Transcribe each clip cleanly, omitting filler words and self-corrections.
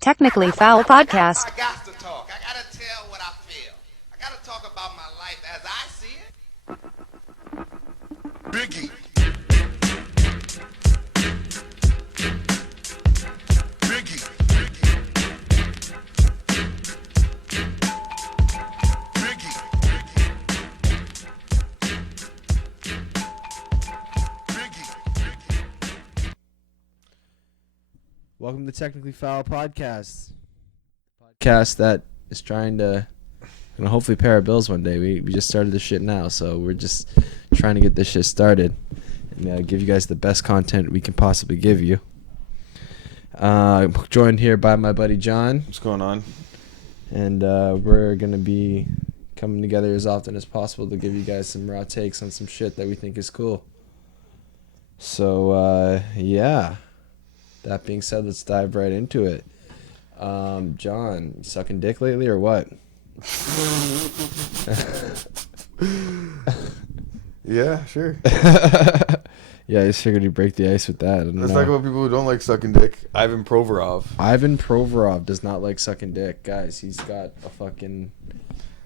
Technically Foul Podcast. I got to talk. I got to tell what I feel. I got to talk about my life as I see it. Biggie. Biggie. Welcome to Technically Foul Podcast. Podcast that is trying to hopefully pay our bills one day. We just started this shit now, so we're just trying to get this shit started and give you guys the best content we can possibly give you. I'm joined here by my buddy John. What's going on? And we're going to be coming together as often as possible to give you guys some raw takes on some shit that we think is cool. So, yeah. That being said, let's dive right into it. John, you sucking dick lately or what? Yeah, sure. Yeah, I just figured you'd break the ice with that. Let's talk about people who don't like sucking dick. Ivan Provorov. Ivan Provorov does not like sucking dick. Guys, he's got a fucking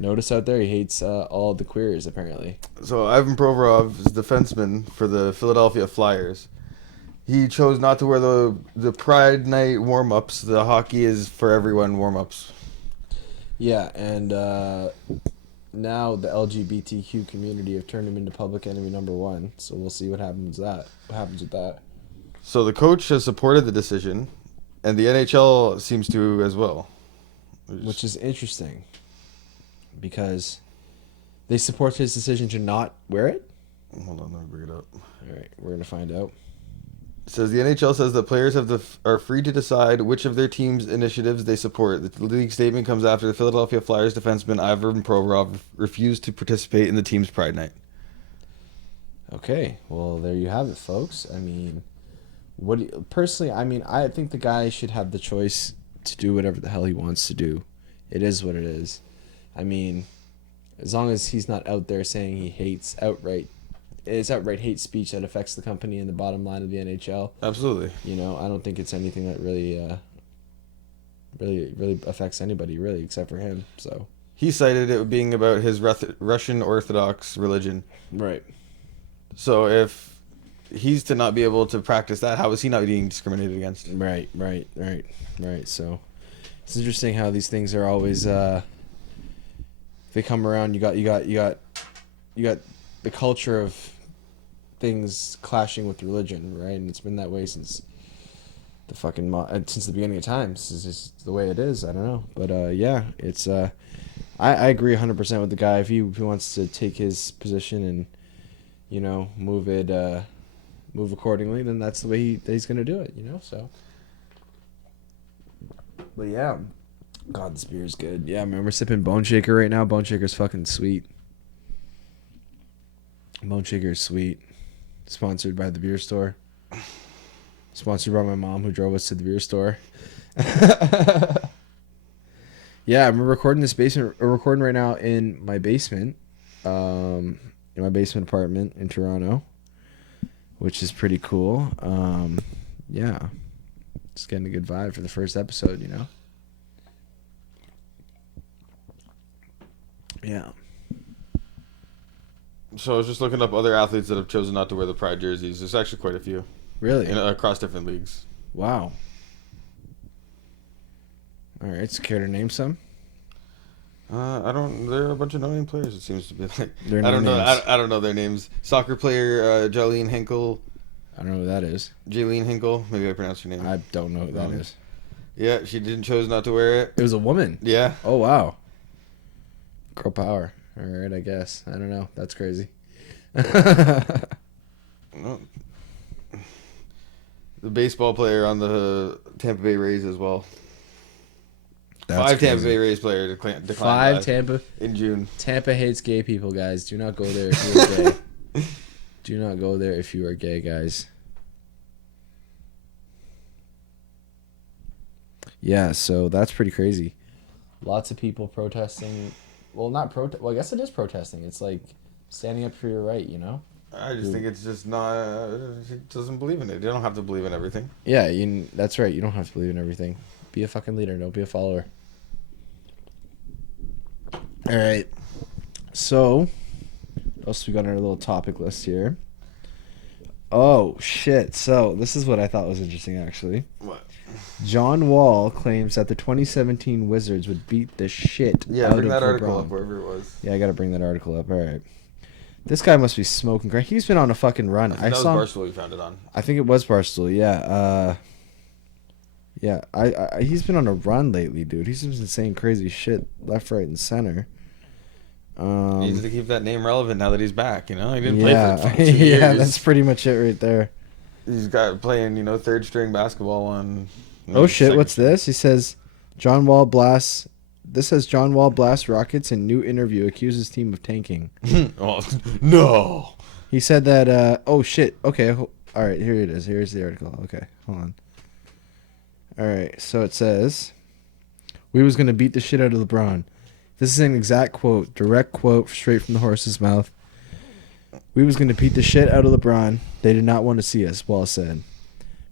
notice out there. He hates all the queers, apparently. So Ivan Provorov is defenseman for the Philadelphia Flyers. He chose not to wear the Pride Night warm-ups. The hockey is for everyone warm-ups. Yeah, and now the LGBTQ community have turned him into public enemy number one. So we'll see what happens with that. So the coach has supported the decision, and the NHL seems to as well. Which is interesting, because they support his decision to not wear it? Hold on, let me bring it up. All right, we're going to find out. It says the NHL says that players are free to decide which of their team's initiatives they support. The league statement comes after the Philadelphia Flyers defenseman Ivan Provorov refused to participate in the team's Pride Night. Okay, well, there you have it, folks. I mean, I think the guy should have the choice to do whatever the hell he wants to do. It is what it is. I mean, as long as he's not out there saying he hates outright hate speech that affects the company and the bottom line of the NHL. Absolutely. You know, I don't think it's anything that really affects anybody, really, except for him. So He cited it being about his Russian Orthodox religion. right. So if he's to not be able to practice that, how is he not being discriminated against? Right. So it's interesting how these things are always they come around. You got the culture of things clashing with religion, right? And it's been that way since the since the beginning of time. This is just the way it is. I don't know, but yeah, it's I agree 100% with the guy. If he wants to take his position and move accordingly, then that's the way he's gonna do it. So. But yeah, God, this beer is good. Yeah, man, we're sipping Bone Shaker right now. Bone Shaker's fucking sweet. Bone Shaker is sweet. Sponsored by the beer store. Sponsored by my mom who drove us to the beer store. Yeah, I'm recording We're recording right now in my basement. In my basement apartment in Toronto. Which is pretty cool. Yeah. Just getting a good vibe for the first episode, Yeah. So I was just looking up other athletes that have chosen not to wear the Pride jerseys. There's actually quite a few. Really? Across different leagues. Wow. All right, so care to name some? I don't. There are a bunch of no-name players. It seems to be like. They're I don't know. no-names. I don't know their names. Soccer player Jolene Hinkle. I don't know who that is. Jaylene Hinkle. Maybe I pronounced her name. I don't know who that is. Yeah, she chose not to wear it. It was a woman. Yeah. Oh, wow. Girl power. All right, I guess. I don't know. That's crazy. No. The baseball player on the Tampa Bay Rays as well. That's Five crazy. Tampa Bay Rays player declined in June. Tampa hates gay people, guys. Do not go there if you are gay. Do not go there if you are gay, guys. Yeah, so that's pretty crazy. Lots of people protesting. Well, not protest. Well, I guess it is protesting. It's like standing up for your right, I just think it's just not. He doesn't believe in it. You don't have to believe in everything. Yeah, that's right. You don't have to believe in everything. Be a fucking leader. Don't be a follower. All right. So, what else we got on our little topic list here? Oh, shit. So, this is what I thought was interesting, actually. What? John Wall claims that the 2017 Wizards would beat the shit Yeah, out bring of that article LeBron. up wherever it was. Yeah, I got to bring that article up. All right. This guy must be smoking crack. He's been on a fucking run. I think that was Barstool you found it on. I think it was Barstool. Yeah. Yeah. He's been on a run lately, dude. He's been saying crazy shit left, right, and center. He needs to keep that name relevant now that he's back. He didn't play for 2 yeah, years. that's pretty much it right there. He's got playing, third string basketball on. Oh shit! second What's string. this? He says, John Wall blasts. This says John Wall blasts Rockets in new interview, accuses team of tanking. Oh, no. He said that. Oh shit. Okay. All right. Here it is. Here's the article. Okay. Hold on. All right. So it says, we was gonna beat the shit out of LeBron. This is an exact quote, direct quote, straight from the horse's mouth. We was gonna beat the shit out of LeBron. They did not want to see us. Wall said.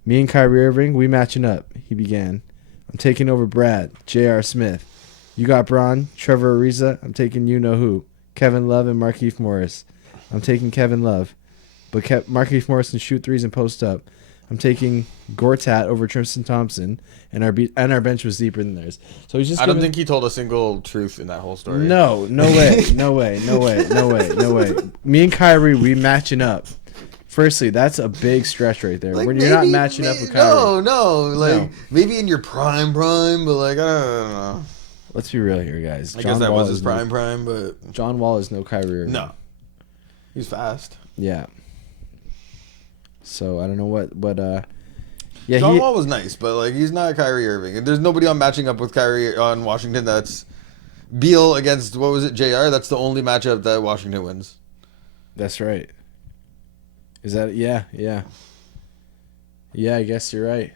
Me and Kyrie Irving, we matching up. He began. I'm taking over Brad, J.R. Smith. You got Braun, Trevor Ariza. I'm taking you know who. Kevin Love and Markieff Morris. I'm taking Kevin Love. But Markieff Morris can shoot threes and post up. I'm taking Gortat over Tristan Thompson, and our bench was deeper than theirs. So he's just. I don't think he told a single truth in that whole story. No way. Me and Kyrie, we matching up. Firstly, that's a big stretch right there. When you're not matching up with Kyrie. No. Maybe in your prime, but I don't know. Let's be real here, guys. I guess that was his prime, but John Wall is no Kyrie Irving. no, he's fast. Yeah. So I don't know what. Yeah, John Wall was nice, but he's not Kyrie Irving. And there's nobody on matching up with Kyrie on Washington. That's Beal against what was it, JR? That's the only matchup that Washington wins. That's right. Is that yeah? I guess you're right.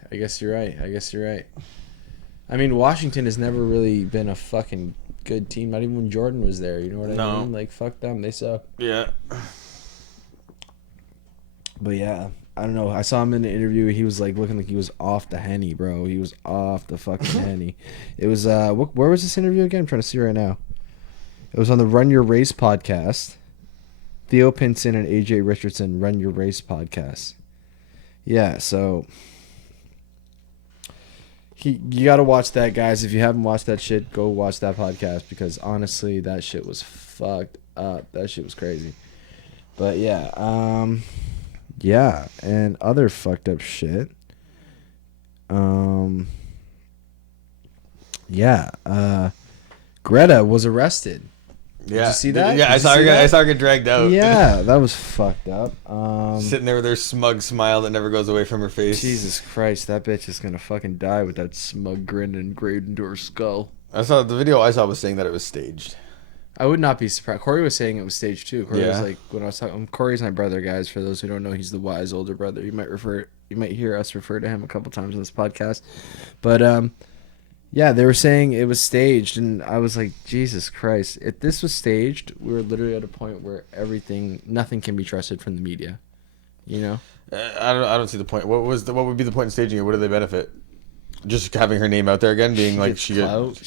I mean, Washington has never really been a fucking good team. Not even when Jordan was there. You know what I mean? Fuck them. They suck. Yeah. But yeah, I don't know. I saw him in the interview. He was looking like he was off the henny, bro. He was off the fucking henny. It was where was this interview again? I'm trying to see right now. It was on the Run Your Race podcast. Theo Pinson and AJ Richardson Run Your Race podcast. Yeah, so you got to watch that, guys. If you haven't watched that shit, go watch that podcast because honestly, that shit was fucked up. That shit was crazy. But yeah, yeah, and other fucked up shit. Yeah, Greta was arrested. Yeah. Did you see that? Yeah, I saw her get dragged out. Yeah, that was fucked up. Sitting there with her smug smile that never goes away from her face. Jesus Christ, that bitch is gonna fucking die with that smug grin engraved into her skull. I saw the video I saw was saying that it was staged. I would not be surprised. Corey was saying it was staged too. Corey was Yeah. like, when I was talking, Corey's my brother, guys. For those who don't know, he's the wise older brother. You might hear us refer to him a couple times on this podcast. But yeah, they were saying it was staged, and I was like, Jesus Christ! If this was staged, we were literally at a point where nothing can be trusted from the media. You know? I don't see the point. What would be the point in staging it? What do they benefit? Just having her name out there again, being like she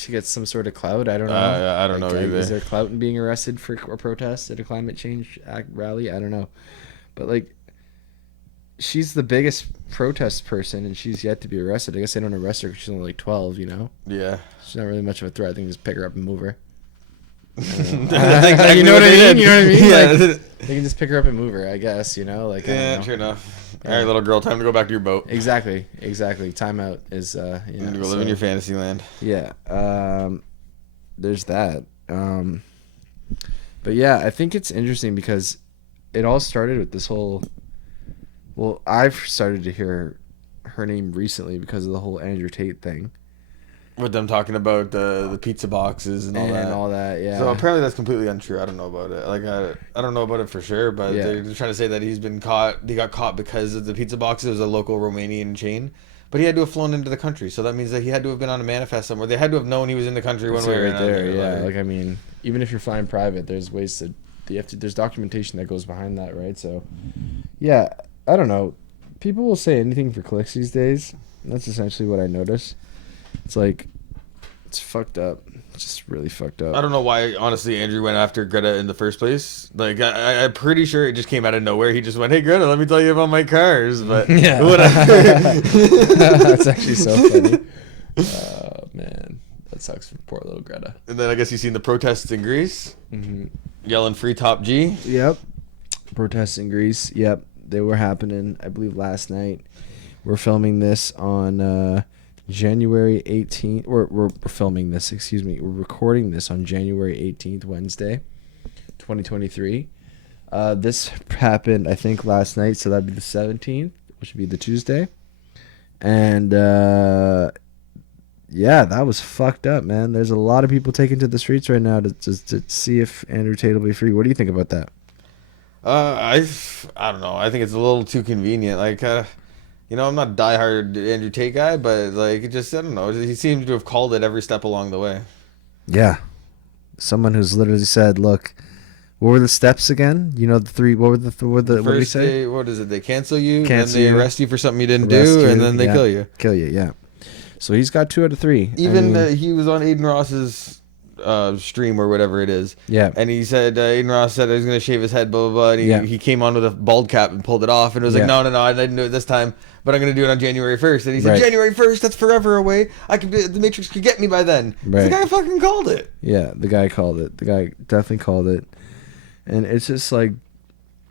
gets some sort of clout. I don't know. I don't know either. Is there clout in being arrested for a protest at a climate change rally? I don't know, but she's the biggest protest person, and she's yet to be arrested. I guess they don't arrest her because she's only 12. You know? Yeah. She's not really much of a threat. I think just pick her up and move her. That's exactly You know what I mean? You know what I mean? Yeah. They can just pick her up and move her. I guess. You know? I don't know. Sure enough. All right, little girl, time to go back to your boat. Exactly. Timeout is You need to go live in your fantasy land. Yeah. There's that. But yeah, I think it's interesting because it all started with this whole. Well, I've started to hear her name recently because of the whole Andrew Tate thing. With them talking about the pizza boxes and all that. Yeah. So apparently that's completely untrue. I don't know about it. I don't know about it for sure, but Yeah. they're trying to say that he's been caught. He got caught because of the pizza boxes. It was a local Romanian chain, but he had to have flown into the country. So that means that he had to have been on a manifest somewhere. They had to have known he was in the country one way or another. Yeah. I mean, even if you're flying private, there's ways to. There's documentation that goes behind that, right? So, yeah, I don't know. People will say anything for clicks these days. That's essentially what I notice. It's like, it's fucked up. It's just really fucked up. I don't know why, honestly, Andrew went after Greta in the first place. Like, I'm pretty sure it just came out of nowhere. He just went, "Hey, Greta, let me tell you about my cars." But Yeah. whatever. That's actually so funny. Oh, man. That sucks for poor little Greta. And then I guess you've seen the protests in Greece, yelling "Free Top G." Yep. Protests in Greece. Yep. They were happening, I believe, last night. We're filming this on January 18th. We're filming this, excuse me. We're recording this on January 18th, Wednesday, 2023. This happened, I think, last night, so that'd be the 17th, which would be the Tuesday. And, yeah, that was fucked up, man. There's a lot of people taking to the streets right now to see if Andrew Tate will be free. What do you think about that? I don't know. I think it's a little too convenient. Like, you know, I'm not a diehard Andrew Tate guy, but like, it just, I don't know. He seems to have called it every step along the way. Yeah. Someone who's literally said, look, what were the steps again? You know, the three, what were the what did he say? Day, what is it? They cancel you, Cancel then they you, arrest you for something you didn't arrest do, you, and then they yeah, kill you. Kill you, yeah. So he's got 2 out of 3. Even he was on Aiden Ross's stream or whatever it is. Yeah. And he said, Aiden Ross said he was going to shave his head, blah, blah, blah. And he came on with a bald cap and pulled it off. And it was like, no, I didn't do it this time, but I'm going to do it on January 1st. And he said, January 1st, that's forever away. The Matrix could get me by then. Right. The guy fucking called it. Yeah, the guy called it. The guy definitely called it. And it's just like,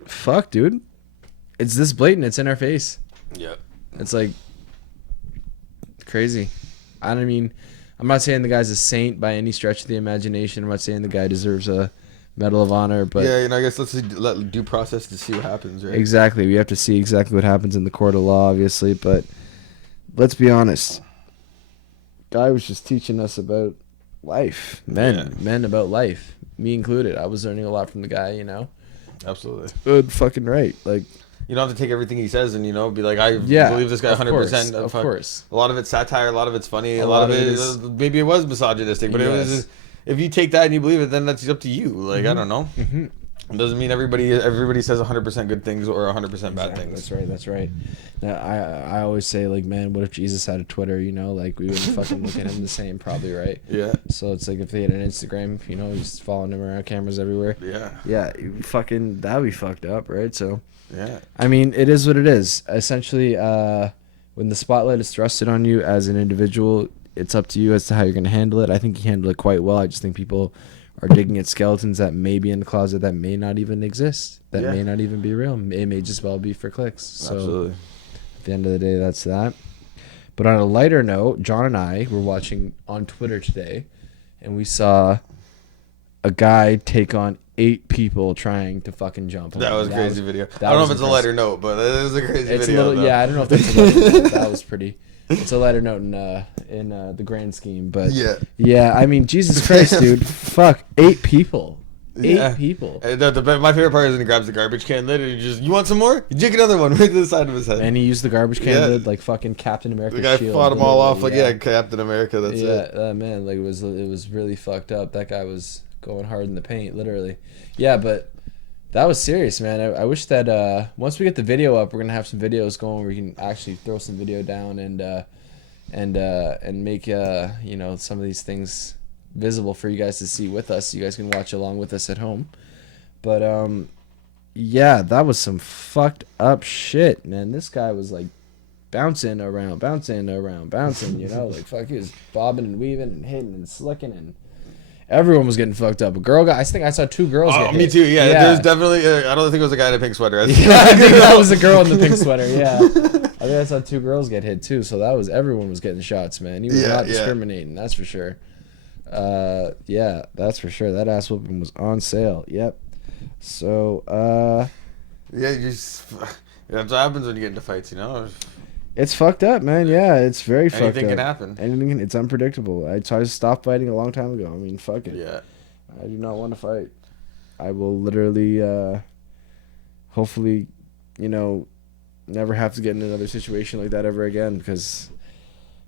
fuck, dude. It's this blatant. It's in our face. Yeah. It's like crazy. I'm not saying the guy's a saint by any stretch of the imagination. I'm not saying the guy deserves a Medal of Honor, but yeah, I guess let's let due process to see what happens, right? Exactly. We have to see exactly what happens in the court of law, obviously, but let's be honest. Guy was just teaching us about life. Men about life. Me included. I was learning a lot from the guy, you know. Absolutely. Good fucking right. Like, you don't have to take everything he says and, you know, be like, I believe this guy 100%. Of course. A lot of it's satire, a lot of it's funny, a lot of it is, maybe it was misogynistic, but it was just, if you take that and you believe it, then that's up to you. Like, I don't know. It doesn't mean everybody says 100% good things or 100% bad things. That's right. Now, I always say, like, man, what if Jesus had a Twitter, you know? Like, we wouldn't fucking look at him the same, probably, right? Yeah. So it's like if they had an Instagram, you know, he's following him around, cameras everywhere. Yeah. Yeah, fucking, that'd be fucked up, right? So, yeah. I mean, it is what it is. Essentially, when the spotlight is thrusted on you as an individual, it's up to you as to how you're going to handle it. I think he handled it quite well. I just think people are digging at skeletons that may be in the closet that may not even exist, that may not even be real. It may just well be for clicks. So absolutely. At the end of the day, that's that. But on a lighter note, John and I were watching on Twitter today, and we saw a guy take on 8 people trying to fucking jump him. That was a crazy video. I don't know if it's a lighter note, but it was a crazy video. I don't know if that's a lighter note. That was pretty. It's a lighter note in the grand scheme, but yeah. I mean, Jesus Christ, dude, fuck, 8 people. 8 people. My favorite part is when he grabs the garbage can lid and you want some more? You dig another one right to the side of his head. And he used the garbage can lid like fucking Captain America. The guy shield, fought them all off like Captain America. That's it. Yeah, man, like it was really fucked up. That guy was going hard in the paint, literally. Yeah, but that was serious, man. I wish that once we get the video up, we're gonna have some videos going where we can actually throw some video down and make you know, some of these things visible for you guys to see with us. You guys can watch along with us at home. But yeah, that was some fucked up shit, man. This guy was like bouncing around, you know, like fuck, he was bobbing and weaving and hitting and slicking, and everyone was getting fucked up. A girl got, I think I saw 2 girls get hit. Me too, yeah. There's definitely, I don't think it was a guy in a pink sweater. I think that was a girl in the pink sweater, yeah. I think I saw 2 girls get hit too, so that was, everyone was getting shots, man. He was not discriminating, that's for sure. Yeah, that's for sure. That ass whooping was on sale. Yep. So, yeah, that's what happens when you get into fights, you know? It's fucked up, man. Yeah, it's very fucked up. Anything can happen. It's unpredictable. I tried to stop fighting a long time ago. I mean, fuck it. Yeah. I do not want to fight. I will literally, hopefully, you know, never have to get in another situation like that ever again, because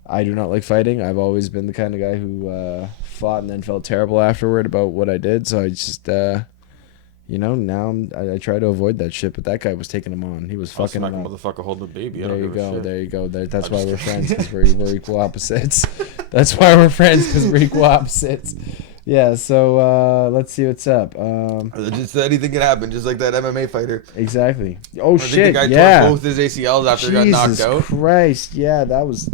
I do not like fighting. I've always been the kind of guy who fought and then felt terrible afterward about what I did. So I just, you know, now I try to avoid that shit. But that guy was taking him on. He was fucking him up. Motherfucker holding a baby. There you go. That's why we're friends, because we're equal opposites. That's why we're friends, because we're equal opposites. Yeah, so let's see what's up. Just anything can happen, just like that MMA fighter. Exactly. Oh I think shit! the guy Yeah. tore both his ACLs after he got knocked Jesus out. Christ! Yeah, that was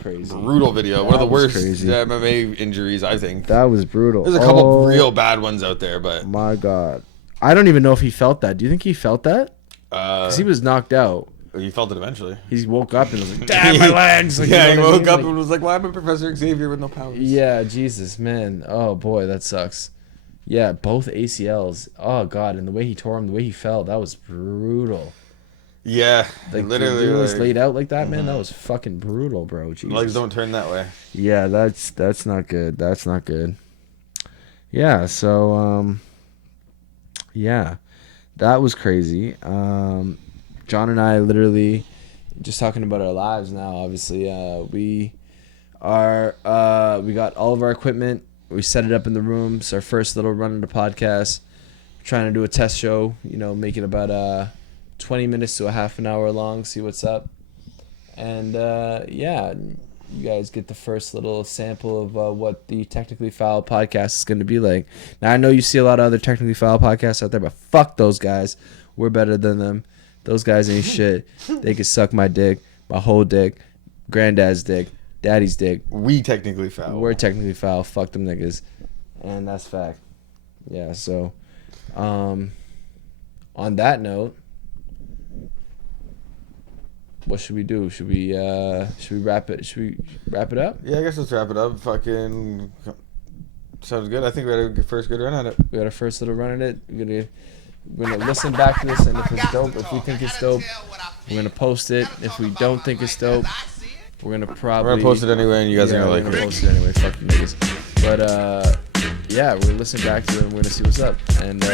crazy. Brutal video. One of That the was worst crazy. MMA injuries, I think. That was brutal. There's a couple real bad ones out there, but My God, I don't even know if he felt that. Do you think he felt that? Because he was knocked out. he felt it eventually. He woke up and was like, "Damn, my legs!" Like, Yeah, you he know what I woke mean? up Like, and was like, "Why am I Professor Xavier with no powers?" yeah, Jesus, man. Oh boy, that sucks. Yeah, both ACLs. Oh God, and the way he tore him, the way he fell, that was brutal. Yeah, Like literally, he was like, laid out like that, man. That was fucking brutal, bro. Jesus. legs don't turn that way. Yeah, that's not good. That's not good. Yeah, so yeah, that was crazy. John and I literally just talking about our lives now. Obviously, we got all of our equipment. We set it up in the room. It's our first little run of the podcast. We're trying to do a test show. You know, make it about 20 minutes to a half an hour long. See what's up. And yeah, you guys get the first little sample of what the Technically Foul podcast is going to be like. Now, I know you see a lot of other Technically Foul podcasts out there, but fuck those guys. We're better than them. Those guys ain't shit. They can suck my dick, my whole dick, granddad's dick, daddy's dick. We technically foul. We're technically foul. Fuck them niggas. And that's fact. Yeah, so on that note, what should we do? Should we wrap it? Should we wrap it up? Yeah, I guess let's wrap it up. Fucking sounds good. I think we had a first good run at it. We got our first little run at it. We're gonna listen back to this, and if it's dope, if we think it's dope, we're gonna post it. If we don't think it's dope, we're gonna probably We're gonna post it anyway, and you guys are gonna like we're gonna it. post it anyway. Fuck you niggas. But yeah, we're gonna listen back to it, and we're gonna see what's up. And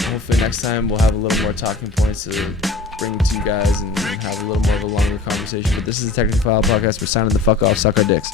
hopefully next time we'll have a little more talking points to bring to you guys and have a little more of a longer conversation. But this is the Technical File Podcast. We're signing the fuck off. Suck our dicks.